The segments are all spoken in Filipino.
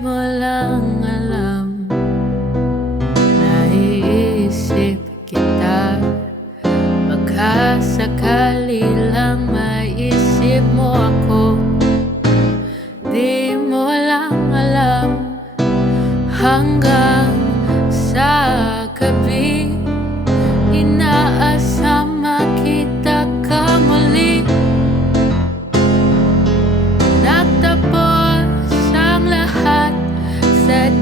walang alam.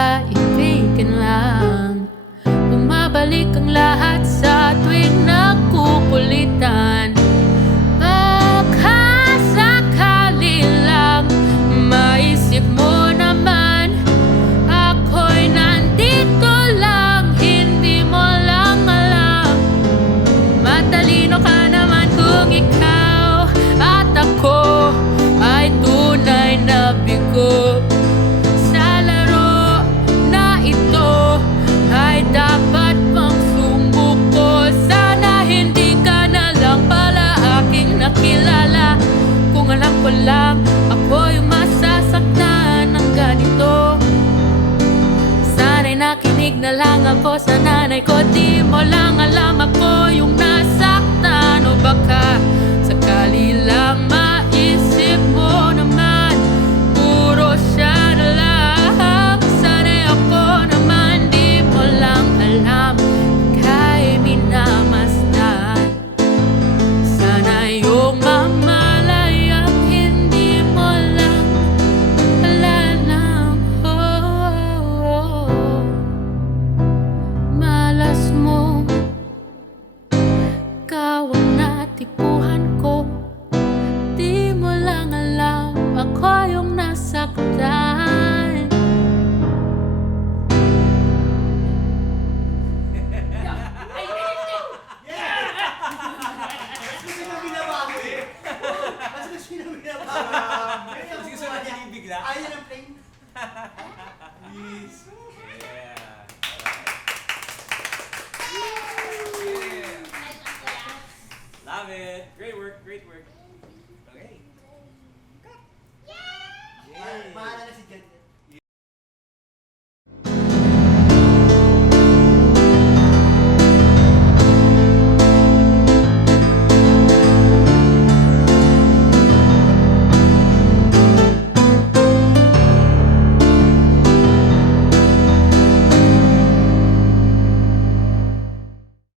pagkakaibigan lang. Bumabalik ang lahat sa tuwing nakukulitan lang Ako yung masasaktan ng ganito. Sana'y nakinig na lang ako sa nanay ko. Di mo lang alam ako Please. Yeah. Love it. Great work. Great work.